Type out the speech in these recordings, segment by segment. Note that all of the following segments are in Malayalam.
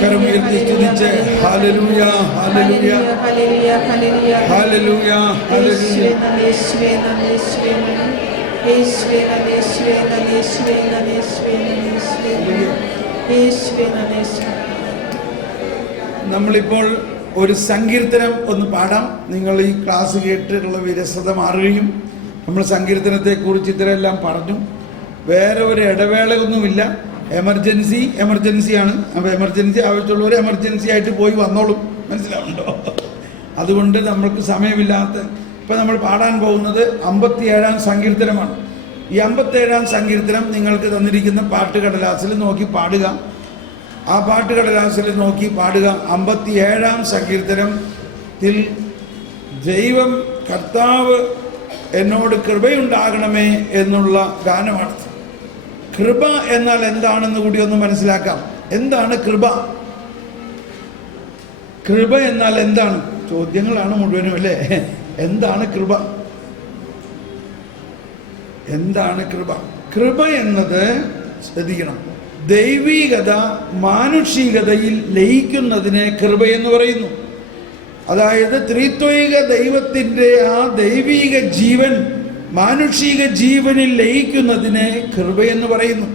കരമുയർത്തി സ്തുതിച്ച് hallelujah hallelujah hallelujah hallelujah hallelujah. നമ്മളിപ്പോൾ ഒരു സങ്കീർത്തനം ഒന്ന് പാടാം. നിങ്ങൾ ഈ ക്ലാസ് കേട്ടിട്ടുള്ള വിരസത മാറുകയും നമ്മൾ സങ്കീർത്തനത്തെക്കുറിച്ച് ഇത്രയെല്ലാം പറഞ്ഞു. വേറെ ഒരു ഇടവേളയൊന്നുമില്ല. എമർജൻസിയാണ്. അപ്പോൾ എമർജൻസി ആവശ്യമുള്ളവർ എമർജൻസി ആയിട്ട് പോയി വന്നോളും. മനസ്സിലാവുണ്ടോ? അതുകൊണ്ട് നമ്മൾക്ക് സമയമില്ലാത്ത ഇപ്പം നമ്മൾ പാടാൻ പോകുന്നത് 57-ാം സങ്കീർത്തനമാണ്. ഈ 57-ാം സങ്കീർത്തനം നിങ്ങൾക്ക് തന്നിരിക്കുന്ന പാട്ടുകടലാസിൽ നോക്കി പാടുക. ആ പാട്ടുകടലാസിൽ നോക്കി പാടുക. 57-ാം സങ്കീർത്തനത്തിൽ ദൈവം കർത്താവ് എന്നോട് കൃപയുണ്ടാകണമേ എന്നുള്ള ഗാനമാണ്. കൃപ എന്നാൽ എന്താണെന്ന് കൂടി ഒന്ന് മനസ്സിലാക്കാം. എന്താണ് കൃപ? കൃപ എന്നാൽ എന്താണ്? ചോദ്യങ്ങളാണ് മുഴുവനും അല്ലേ? എന്താണ് കൃപ? എന്താണ് കൃപ? കൃപ എന്നത് ശ്രദ്ധിക്കണം, ദൈവീകത മാനുഷികതയിൽ ലയിക്കുന്നതിനെ കൃപ എന്ന് പറയുന്നു. അതായത് ത്രിത്വൈക ദൈവത്തിൻ്റെ ആ ദൈവീക ജീവൻ മാനുഷിക ജീവനിൽ ലയിക്കുന്നതിനെ കൃപയെന്ന് പറയുന്നു.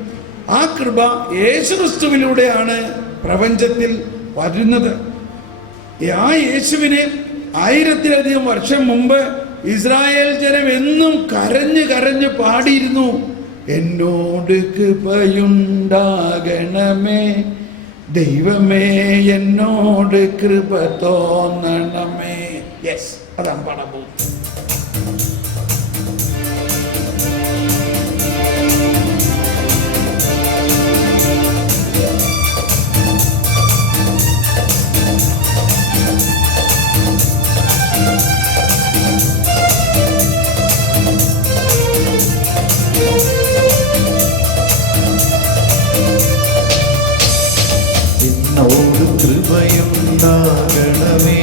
ആ കൃപ യേശുക്രിസ്തുവിലൂടെയാണ് പ്രപഞ്ചത്തിൽ വരുന്നത്. ആ യേശുവിനെ 1000-ലധികം വർഷം മുമ്പ് ഇസ്രായേൽ ജനം എന്നും കരഞ്ഞ് കരഞ്ഞ് പാടിയിരുന്നു, എന്നോട് കൃപയുണ്ടാകണമേ ദൈവമേ, എന്നോട് കൃപ തോന്നണമേ. യെസ്, അതാണ് പാടാൻ പോകുന്നത്. കൃപയുണ്ടാകണമേ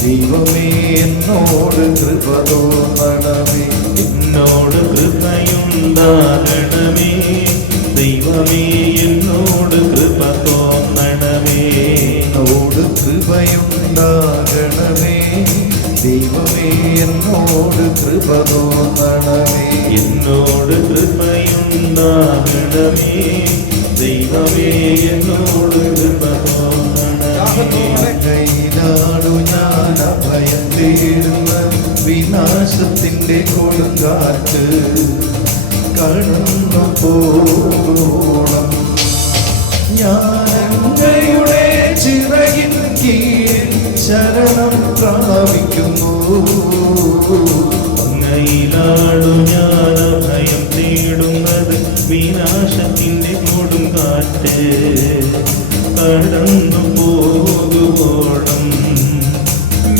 ദൈവമേ, എന്നോട് കൃപ തോന്നണമേ. എന്നോട് കൃപയുണ്ടാകണമേ ദൈവമേ, എന്നോട് കൃപ തോന്നണമേ. എന്നോട് കൃപയുണ്ടാകണമേ ദൈവമേ, എന്നോട് കൃപ തോന്നണമേ. എന്നോട് കൃപയുണ്ടാകണമേ ദൈവമേ, എന്നോട് കൃപ തോന്നണമേ. കൈയിലാടു ഞാൻ അഭയം തേടുന്ന വിനാശത്തിൻ്റെ കൊടുങ്കാറ്റ് കടന്നു പോകണം. ഞാൻ അങ്ങയുടെ ചിറകിൻ കീഴിൽ ശരണം പ്രാപിക്കുന്നു. അങ്ങയിലാടു ഞാൻ അഭയം തേടുന്നത് വിനാശത്തിൻ്റെ കൊടുങ്കാറ്റ് കടന്നു പോകുവോളം.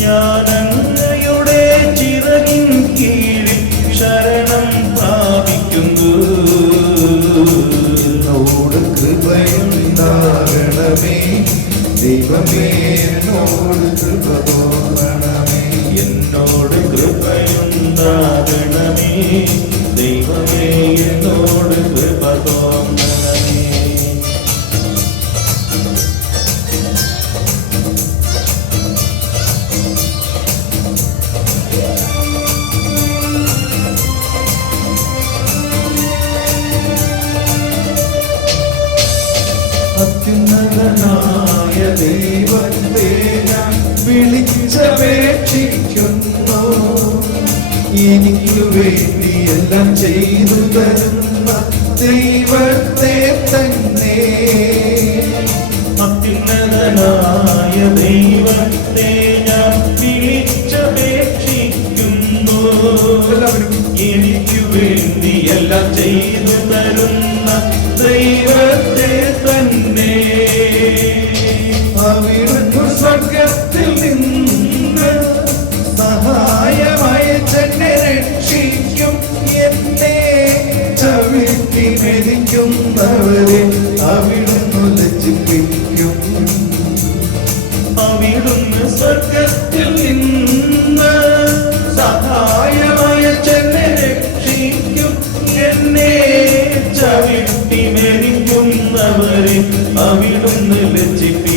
ഞാൻ അങ്ങയുടെ ചിറകിൻ കീഴിൽ ശരണം പ്രാപിക്കുന്നു. എന്നോട് കൃപയുണ്ടാകണമേ ദൈവമേ, എന്നോട് കൃപ തോന്നണമേ. എന്നോട് കൃപയുണ്ടാകണമേ ദൈവമേ, എന്നോട് കൃപ തോന്നണമേ. അത്യുന്നതനായ ദൈവത്തെ ഞാൻ വിളിച്ചപേക്ഷിക്കുന്നു. എനിക്ക് വേണ്ടി എല്ലാം ചെയ്തു തരുന്ന ദൈവത്തെ തന്നെ. അത്യുന്നതനായ ദൈവത്തെ ഞാൻ വിളിച്ചപേക്ഷിക്കുന്നു. എനിക്ക് വേണ്ടി എല്ലാം ചെയ്തു തരുന്ന ദൈവത്തെ തന്നെ. അവിടുന്ന് സ്വർഗത്തിൽ നിന്ന് സഹായമായി എന്നെ രക്ഷിക്കും. എന്നെ ചവിട്ടി മെതിക്കുന്നവരെ അവിടുന്ന് ലജ്ജിപ്പിക്കും. അവിടുന്ന് സ്വർഗത്തിൽ നിന്ന് സഹായമായി എന്നെ രക്ഷിക്കും. എന്നെ ചവിട്ടി മെതിക്കുന്നവരെ അവിടുന്ന് ലജ്ജിപ്പിക്കും.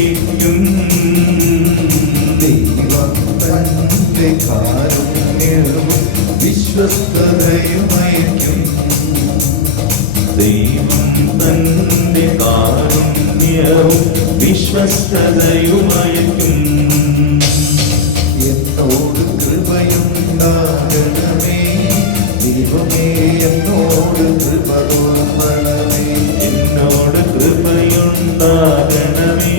സകലവും വിശ്വസ്തതയുമയക്കും. എന്നോട് കൃപയുണ്ടാകണമേ ദൈവമേ, എന്നോട് കൃപ തോന്നണമേ. എന്നോട് കൃപയുണ്ടാകണമേ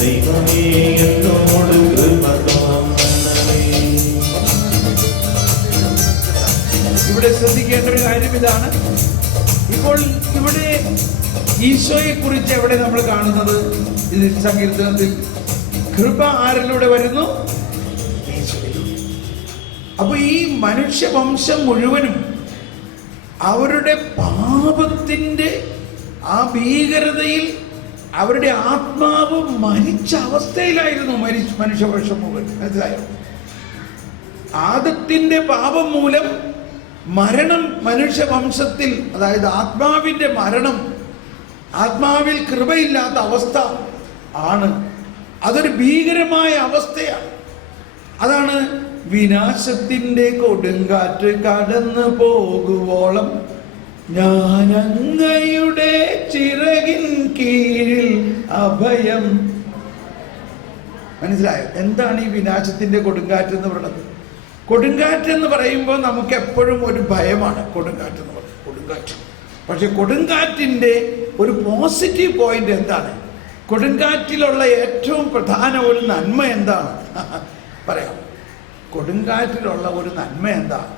ദൈവമേ, എന്നോട് കൃപ തോന്നണമേ. ഇവിടെ ശ്രദ്ധിക്കേണ്ട ഒരു കാര്യം ഇതാണ്. ഇപ്പോൾ ഇവിടെ ഈശോയെ കുറിച്ച് എവിടെ നമ്മൾ കാണുന്നത്? ഇത് സങ്കീർത്തനത്തിൽ കൃപ ആരിലൂടെ വരുന്നു? ഈശോയിലൂടെ. അപ്പൊ ഈ മനുഷ്യവംശം മുഴുവനും അവരുടെ പാപത്തിന്റെ ആ ഭീകരതയിൽ അവരുടെ ആത്മാവ് മരിച്ച അവസ്ഥയിലായിരുന്നു. മനുഷ്യവംശം മുഴുവൻ, മനസ്സിലായോ? ആദത്തിന്റെ പാപം മൂലം മരണം മനുഷ്യവംശത്തിൽ, അതായത് ആത്മാവിന്റെ മരണം, ആത്മാവിൽ കൃപയില്ലാത്ത അവസ്ഥ ആണ്. അതൊരു ഭീകരമായ അവസ്ഥയാണ്. അതാണ് വിനാശത്തിന്റെ കൊടുങ്കാറ്റ് കടന്നു പോകുവോളം ഞാൻ അങ്ങയുടെ ചിറകിൻ കീഴിൽ അഭയം. മനസ്സിലായോ? എന്താണ് ഈ വിനാശത്തിന്റെ കൊടുങ്കാറ്റ് എന്ന് പറയുന്നത്? കൊടുങ്കാറ്റ് എന്ന് പറയുമ്പോൾ നമുക്ക് എപ്പോഴും ഒരു ഭയമാണ്. കൊടുങ്കാറ്റ് എന്ന് പറയുന്നത് കൊടുങ്കാറ്റ്. പക്ഷെ കൊടുങ്കാറ്റിന്റെ ഒരു പോസിറ്റീവ് പോയിന്റ് എന്താണ്? കൊടുങ്കാറ്റിലുള്ള ഏറ്റവും പ്രധാന ഒരു നന്മ എന്താണ്? പറയാം. കൊടുങ്കാറ്റിലുള്ള ഒരു നന്മ എന്താണ്?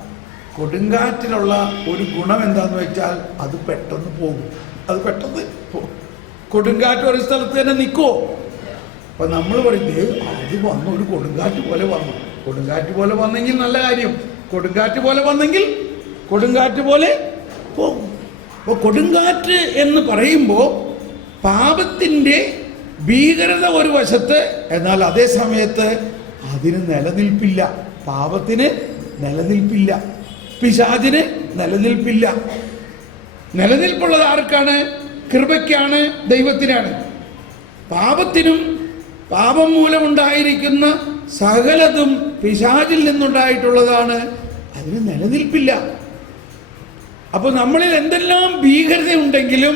കൊടുങ്കാറ്റിലുള്ള ഒരു ഗുണം എന്താന്ന് വെച്ചാൽ അത് പെട്ടെന്ന് പോകും. അത് പെട്ടെന്ന് പോകും. കൊടുങ്കാറ്റ് ഒരു സ്ഥലത്ത് തന്നെ നിൽക്കുമോ? അപ്പൊ നമ്മൾ പറയും അത് വന്നു, ഒരു കൊടുങ്കാറ്റ് പോലെ വന്നു. കൊടുങ്കാറ്റ് പോലെ വന്നെങ്കിൽ നല്ല കാര്യം. കൊടുങ്കാറ്റ് പോലെ വന്നെങ്കിൽ കൊടുങ്കാറ്റ് പോലെ പോകും. അപ്പോൾ കൊടുങ്കാറ്റ് എന്ന് പറയുമ്പോൾ പാപത്തിൻ്റെ ഭീകരത ഒരു വശത്ത്, എന്നാൽ അതേ സമയത്ത് അതിന് നിലനിൽപ്പില്ല. പാപത്തിന് നിലനിൽപ്പില്ല, പിശാചിന് നിലനിൽപ്പില്ല. നിലനിൽപ്പുള്ളത് ആർക്കാണ്? കൃപയ്ക്കാണ്, ദൈവത്തിനാണ്. പാപത്തിനും പാപം മൂലമുണ്ടായിരിക്കുന്ന സകലതും പിശാചിൽ നിന്നുണ്ടായിട്ടുള്ളതാണ്. അതിന് നിലനിൽപ്പില്ല. അപ്പൊ നമ്മളിൽ എന്തെല്ലാം ഭീകരത ഉണ്ടെങ്കിലും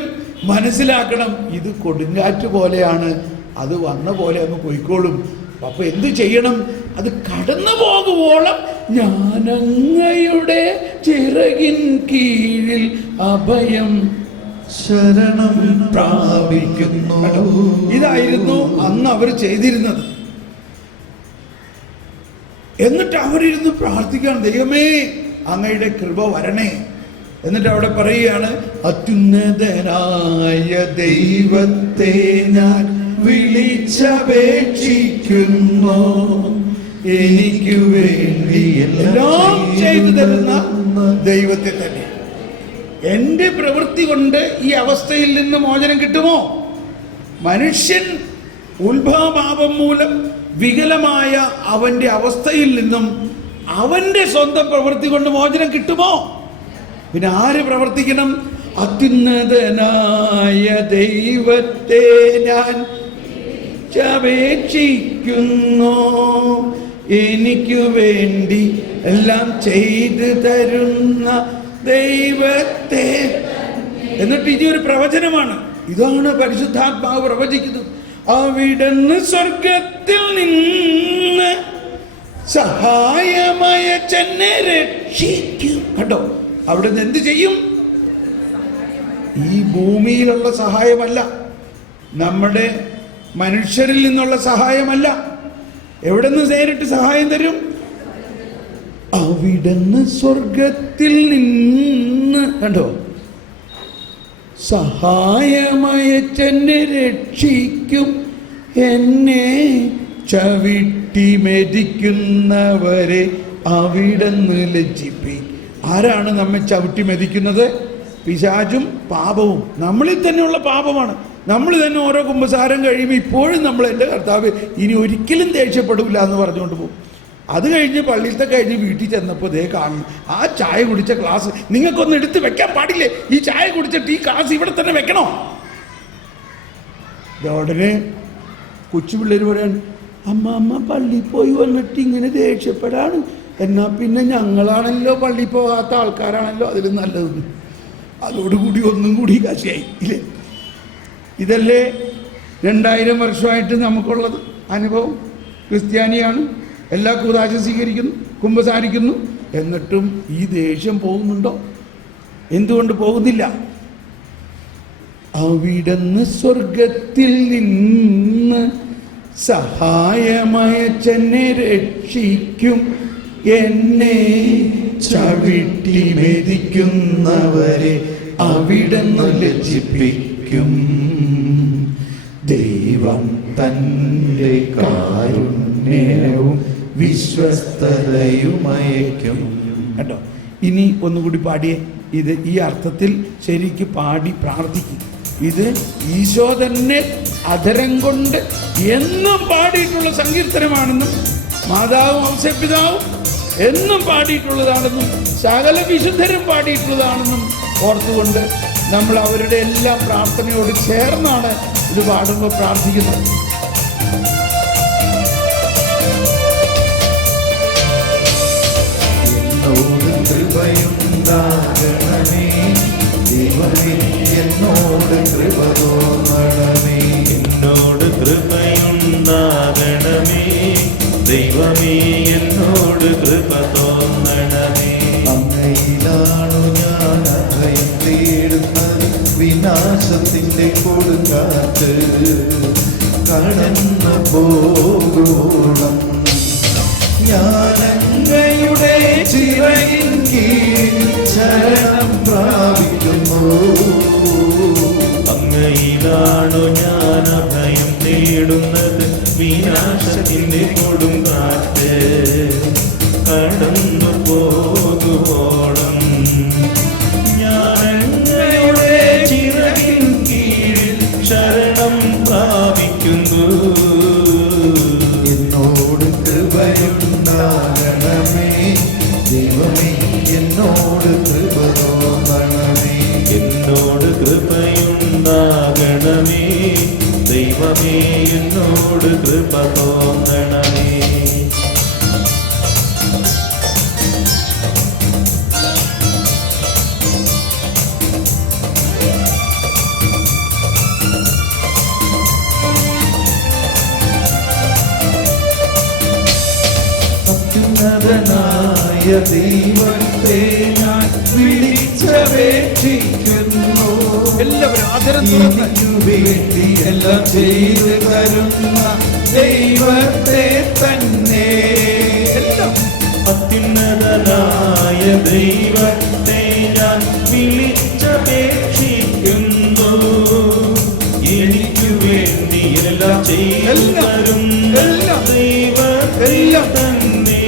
മനസ്സിലാക്കണം, ഇത് കൊടുങ്കാറ്റ് പോലെയാണ്, അത് വന്ന പോലെ അങ്ങ് പോയിക്കോളും. അപ്പൊ എന്ത് ചെയ്യണം? അത് കടന്നു പോകുവോളം ഞാൻ അങ്ങയുടെ ചിറകിൻ കീഴിൽ അഭയം ശരണം പ്രാപിക്കുന്നു. ഇതായിരുന്നു അന്ന് അവർ ചെയ്തിരുന്നത്. എന്നിട്ട് അവരിരുന്ന് പ്രാർത്ഥിക്കുകയാണ്, ദൈവമേ അങ്ങയുടെ കൃപ വരണേ. എന്നിട്ട് അവിടെ പറയുകയാണ്, അത്യുന്നതനായ ദൈവത്തെ ഞാൻ വിളിച്ചപേക്ഷിക്കുന്നു, എനിക്ക് വേണ്ടി എല്ലാം ചെയ്തു തരുന്ന ദൈവത്തെ തന്നെ. എൻ്റെ പ്രവൃത്തി കൊണ്ട് ഈ അവസ്ഥയിൽ നിന്ന് മോചനം കിട്ടുമോ? മനുഷ്യൻ ഉത്ഭവപാപം മൂലം വികലമായ അവന്റെ അവസ്ഥയിൽ നിന്നും അവന്റെ സ്വന്തം പ്രവൃത്തി കൊണ്ട് മോചനം കിട്ടുമോ? പിന്നെ ആര് പ്രവർത്തിക്കണം? അത്യുന്നതനായ ദൈവത്തെ ഞാൻ അപേക്ഷിക്കുന്നു, എനിക്ക് വേണ്ടി എല്ലാം ചെയ്തു തരുന്ന ദൈവത്തെ. എന്നിട്ട് ഇനി ഒരു പ്രവചനമാണ്. ഇതാണ് പരിശുദ്ധാത്മാവ് പ്രവചിക്കുന്നത്. അവിടുന്ന് സ്വർഗത്തിൽ നിന്ന് സഹായമയച്ചെന്നെ രക്ഷിക്കും. കണ്ടോ, അവിടുന്ന് എന്ത് ചെയ്യും? ഈ ഭൂമിയിലുള്ള സഹായമല്ല, നമ്മുടെ മനുഷ്യരിൽ നിന്നുള്ള സഹായമല്ല. എവിടെ നിന്ന് നേരിട്ട് സഹായം തരും? അവിടുന്ന് സ്വർഗത്തിൽ നിന്ന്, കണ്ടോ, സഹായമയച്ചെന്നെ രക്ഷിക്കും, എന്നെ ചവിട്ടി മെതിക്കുന്നവരെ അവിടുന്ന് ലജ്ജിപ്പിക്കും. ആരാണ് നമ്മെ ചവിട്ടി മെതിക്കുന്നത്? പിശാചും പാപവും. നമ്മളിൽ തന്നെയുള്ള പാപമാണ്. നമ്മൾ തന്നെ ഓരോ കുമ്പസാരം കഴിയുമ്പോൾ ഇപ്പോഴും നമ്മൾ എൻ്റെ കർത്താവ് ഇനി ഒരിക്കലും ദേഷ്യപ്പെടില്ല എന്ന് പറഞ്ഞുകൊണ്ട് പോകും. അത് കഴിഞ്ഞ് പള്ളിയിലത്തെ കഴിഞ്ഞ് വീട്ടിൽ ചെന്നപ്പോൾ ദേ കാണും, ആ ചായ കുടിച്ച ഗ്ലാസ് നിങ്ങൾക്കൊന്നും എടുത്ത് വെക്കാൻ പാടില്ലേ? ഈ ചായ കുടിച്ചിട്ട് ഈ ഗ്ലാസ് ഇവിടെ തന്നെ വെക്കണോ? ഉടനെ കൊച്ചു പിള്ളേർ പറയാൻ, അമ്മ പള്ളിയിൽ പോയി വന്നിട്ട് ഇങ്ങനെ ദേഷ്യപ്പെടാണ്, എന്നാ പിന്നെ ഞങ്ങളാണല്ലോ പള്ളിയിൽ പോകാത്ത ആൾക്കാരാണല്ലോ അതിൽ നല്ലത്. അതോടുകൂടി ഒന്നും കൂടി കാശിയായി ഇല്ലേ? ഇതല്ലേ 2000 വർഷമായിട്ട് നമുക്കുള്ളത് അനുഭവം. ക്രിസ്ത്യാനിയാണ്, എല്ലാ കൂതാശയും സ്വീകരിക്കുന്നു, കുമ്പസാരിക്കുന്നു. എന്നിട്ടും ഈ ദേഷ്യം പോകുന്നുണ്ടോ? എന്തുകൊണ്ട് പോകുന്നില്ല? അവിടുന്ന് സ്വർഗത്തിൽ നിന്ന് സഹായമയച്ചെന്നെ രക്ഷിക്കും, എന്നെ ചവിട്ടി മെതിക്കുന്നവരെ അവിടുന്ന് ലജ്ജിപ്പിക്കും. ദൈവം തൻ്റെ കാരുണ്യവും വിശ്വസ്തതയുമയക്കും. കേട്ടോ, ഇനി ഒന്നുകൂടി പാടിയേ. ഇത് ഈ അർത്ഥത്തിൽ ശരിക്ക് പാടി പ്രാർത്ഥിക്കും. ഇത് ഈശോ തന്നെ അധരം കൊണ്ട് എന്നും പാടിയിട്ടുള്ള സങ്കീർത്തനമാണെന്നും മാതാവും ഔസേപ്പിതാവും എന്നും പാടിയിട്ടുള്ളതാണെന്നും സകല വിശുദ്ധരും പാടിയിട്ടുള്ളതാണെന്നും ഓർത്തുകൊണ്ട് നമ്മൾ അവരുടെ എല്ലാം പ്രാർത്ഥനയോട് ചേർന്നാണ് ഇത് പാടുമ്പോൾ പ്രാർത്ഥിക്കുന്നത്. എന്നോട് കൃപയുണ്ടാകണമേ ദൈവമേ, എന്നോട് കൃപ തോന്നണമേ. എന്നോട് കൃപയുണ്ടാകണമേ ദൈവമേ, എന്നോട് കൃപ തോന്നണമേ. അങ്ങയിലാണു ഞാൻ അഭയം തേടുന്നത്, വിനാശത്തിന്റെ കൊടുങ്കാറ്റ് കടന്നു പോകോളം ഞാനങ്ങയുടെ ചിറകിൻ കീഴിൽ ശരണം പ്രാപിക്കുന്നു. അങ്ങയിലാണു ഞാൻ അഭയം തേടുന്നത്, വിനാശത്തിന്റെ കൊടുങ്കാറ്റ് കടന്നു പോകുവോളം ഞാനങ്ങയുടെ ചിറകിൻ കീഴിൽ ശരണം പ്രാപിക്കുന്നു. എന്നോട് കൃപയുണ്ടാകണമേ ദൈവമേ, എന്നോട് കൃപ തോന്നണമേ. എന്നോട് കൃപയുണ്ടാകണമേ ദൈവമേ, എന്നോട് കൃപ തോന്നണമേ. അത്യുന്നതനായ ദൈവത്തെ ഞാൻ വിളിച്ചപേക്ഷിക്കുന്നു. എല്ലാവരും ആദരം എനിക്കു വേണ്ടി എല്ലാം ചെയ്തു തരുന്ന ദൈവത്തെ തന്നെ. അത്യുന്നതനായ ദൈവത്തെ ഞാൻ വിളിച്ചപേക്ഷിക്കുന്നു. എനിക്കു വേണ്ടി എല്ലാം ചെയ്തു തരുന്ന ദൈവത്തെ തന്നെ.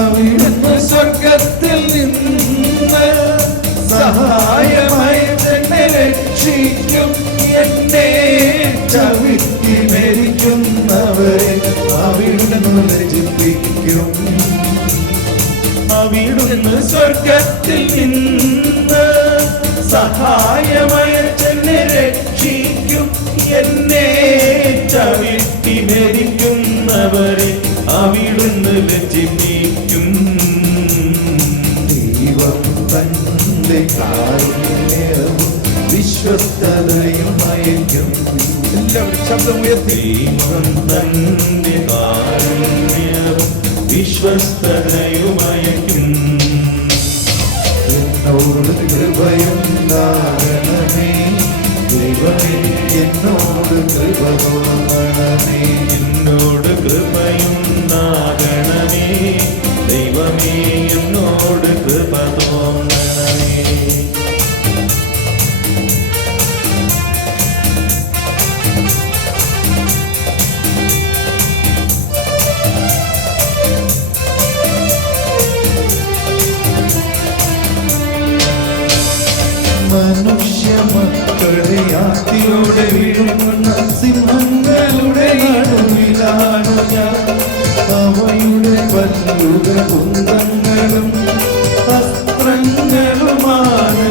അവിടുന്ന് സ്വർഗത്തിൽ നിന്ന് സഹായമായി എന്നെ രക്ഷിക്കും, എന്നെ ചവിട്ടി മരിക്കുന്നവരെ അവിടുന്ന് ലജ്ജിപ്പിക്കും. അവിടുന്ന് സ്വർഗത്തിൽ നിന്ന് സഹായമായി എന്നെ രക്ഷിക്കും, എന്നെ ചവിട്ടി മരിക്കുന്നവരെ അവിടുന്ന് ലജ്ജിപ്പിക്കും. ദൈവം തന്റെ കാരുണ്യവും വിശ്വസ്തതയും അയക്കും. എല്ലാവരും ശബ്ദമുയർത്തി. ദൈവം തന്റെ കാരുണ്യവും വിശ്വസ്തതയും അയക്കും. എന്നോട് കൃപയുണ്ടാകണമേ ദൈവമേ, എന്നോട് കൃപ തോന്നണമേ. എന്നോട് കൃപയുണ്ടാകണമേ ദൈവമേ, എന്നോട് കൃപ തോന്നണമേ. മനുഷ്യ മക്കളെ ആർത്തിയോടെ വീഴുന്ന സിംഹങ്ങളുടെ നടുവിലാണു ഞാൻ. അവയുടെ പല്ലുകൾ കുന്തങ്ങളും അസ്ത്രങ്ങളുമാണ്.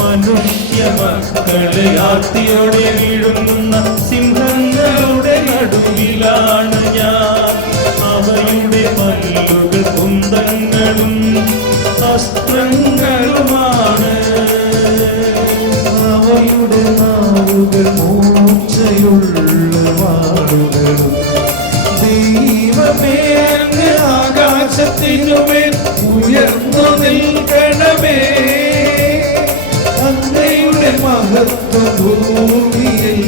മനുഷ്യ മക്കളെ ആർത്തിയോടെ വീഴുന്ന സിംഹങ്ങളുടെ നടുവിലാണ് ഞാൻ. അവയുടെ പല്ലുകൾ കുന്തങ്ങളും അസ്ത്രങ്ങളുമാണ്. അവയുടെ മഹത്വം ഭൂമിയിൽ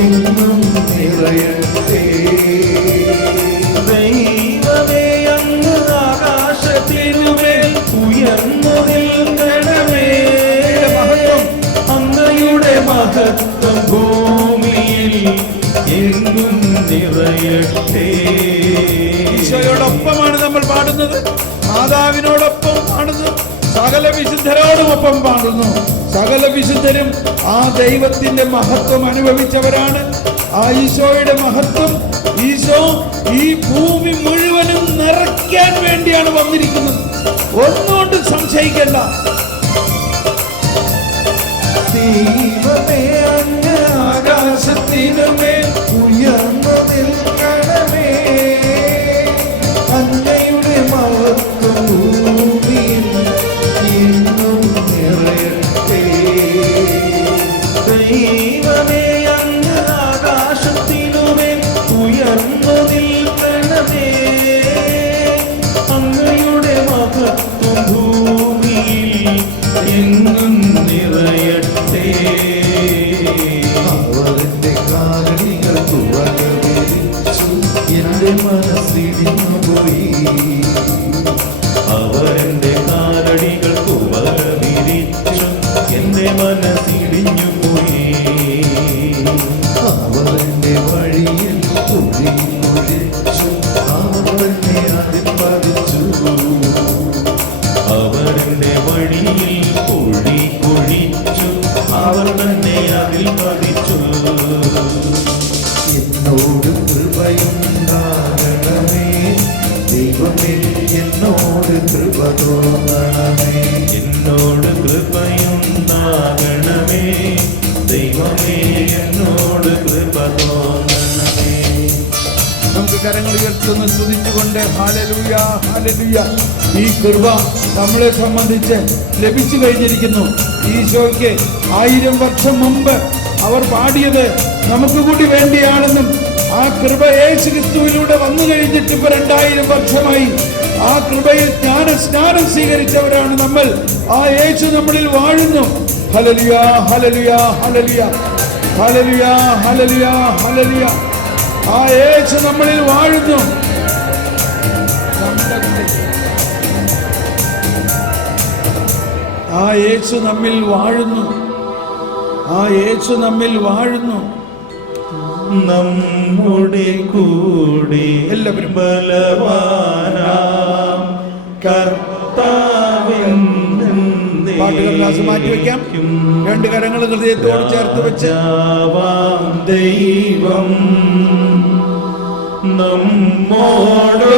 എന്നും നിറയട്ടെ. ദൈവമേ അങ്ങ് ആകാശത്തിനുമേൽ ഉയർന്നു നിൽക്കണമേ. അങ്ങയുടെ മഹത്വം ഭൂമിയിൽ എങ്ങും നിറയട്ടെ. ഈശോയോടൊപ്പമാണ് നമ്മൾ പാടുന്നത്, മാതാവിനോടൊപ്പം പാടുന്നു, സകല വിശുദ്ധരോടുമൊപ്പം പാടുന്നു. സകല വിശുദ്ധരും ആ ദൈവത്തിന്റെ മഹത്വം അനുഭവിച്ചവരാണ്. ആ ഈശോയുടെ മഹത്വം ഈശോ ഈ ഭൂമി മുഴുവനും നിറയ്ക്കാൻ വേണ്ടിയാണ് വന്നിരിക്കുന്നത്. ഒന്നുകൊണ്ടും സംശയിക്കണ്ട. ദൈവമേ അങ്ങ് ആകാശത്തിനുമേൽ ഉയർന്നു നിൽക്കണമേ. അങ്ങയുടെ മഹത്വം ഭൂമിയിൽ എന്നും നിറയട്ടെ. ദൈവമേ അങ്ങ് ആകാശത്തിനുമേൽ ഉയർന്നു നിൽക്കണമേ. അങ്ങയുടെ മഹത്വം ഭൂമിയിൽ എങ്ങും നിറയട്ടെ. അവന്റെ കാലടികൾ തുറന്നു എന്റെ മനസ്സിടിഞ്ഞു പോയി. അവന്റെ കാലടികൾക്കു വല വിരിച്ചു എന്റെ മനസ്സിടിഞ്ഞു പോയി. അവന്റെ വഴിയിൽ കുഴിച്ചു അവനെ അതിൽ പതിച്ചു. അവരുടെ വഴിയിൽ കുഴി കുഴിച്ചു അവർ തന്നെ അതിൽ പതിച്ചു. എന്നോട് കൃപയുണ്ടാകണമേ ദൈവമേ, എന്നോട് കൃപ തോന്നണമേ. എന്നോട് കൃപയുണ്ടാകണമേ ദൈവമേ, എന്നോട് കൃപ തോന്നണമേ. നമുക്ക് കരങ്ങൾ ഉയർത്തുന്ന സ്തുതിച്ചുകൊണ്ട് ഹല്ലേലൂയ ഹല്ലേലൂയ. ഈ കൃപ നമ്മളെ സംബന്ധിച്ച് ലഭിച്ചു കഴിഞ്ഞിരിക്കുന്നു. ഈശോയ്ക്ക് 1000 വർഷം മുമ്പ് അവർ പാടിയത് നമുക്ക് കൂടി വേണ്ടിയാണെന്നും ആ കൃപ യേശു ക്രിസ്തുവിലൂടെ വന്നു കഴിഞ്ഞിട്ട് ഇപ്പൊ 2000 വർഷമായി. ആ കൃപയിൽ സ്നാനം സ്വീകരിച്ചവരാണ് നമ്മൾ. ആ യേശു നമ്മളിൽ വാഴുന്നു. Hallelujah hallelujah hallelujah hallelujah hallelujah hallelujah. ആ യേശു നമ്മളിൽ വാഴുന്നു. ആ യേശു നമ്മിൽ വാഴുന്നു. ആ യേശു നമ്മിൽ വാഴുന്നു. നമ്മുടെ കൂടെ എല്ലാവരും ബലവാനാം കർത്താവെന്നെന്നേക്കും പാട്ടുകൾ ക്ലാസ് മാറ്റിവെക്കാം. 2 കരങ്ങൾ ഹൃദയത്തോട് ചേർത്ത് വെച്ച് രാജാവാം ദൈവം നമ്മോടൊത്തെന്നും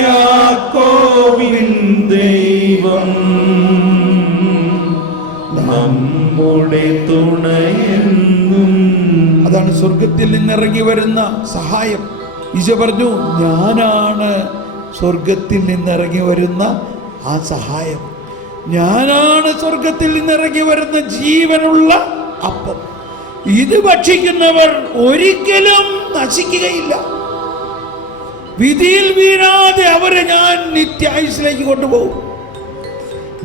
യാക്കോബിൻ ദൈവം നമ്മുടെ തുണയെന്നും. അതാണ് സ്വർഗത്തിൽ നിന്നിറങ്ങി വരുന്ന സഹായം. ഈശോ പറഞ്ഞു, ഞാനാണ് സ്വർഗത്തിൽ നിന്നിറങ്ങി വരുന്ന ആ സഹായം. ഞാനാണ് സ്വർഗത്തിൽ നിന്നിറങ്ങി വരുന്ന ജീവനുള്ള അപ്പം. ഇത് ഭക്ഷിക്കുന്നവർ ഒരിക്കലും നശിക്കുകയില്ല. വിധിയിൽ വീഴാതെ അവരെ ഞാൻ നിത്യായുസ്സിലേക്ക് കൊണ്ടുപോകും.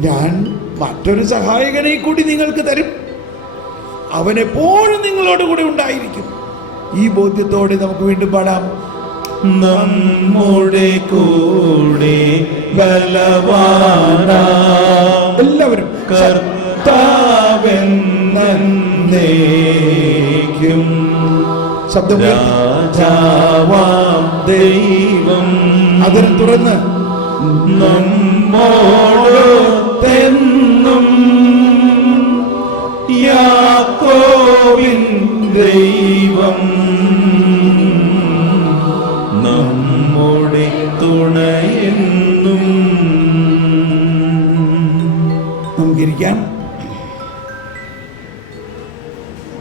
ഞാൻ മറ്റൊരു സഹായകനെ കൂടി നിങ്ങൾക്ക് തരും. അവനെപ്പോഴും നിങ്ങളോട് കൂടെ ഉണ്ടായിരിക്കും. ഈ ബോധ്യത്തോടെ നമുക്ക് വീണ്ടും പാടാം. നമ്മുടെ കൂടെ ബലവാനാം എല്ലാവരും കർത്താവെന്നേക്കും ശബ്ദം രാജാവാം ദൈവം അതിന് തുറന്ന് നമ്മോടൊത്തെന്നും യാക്കോബിൻ ദൈവം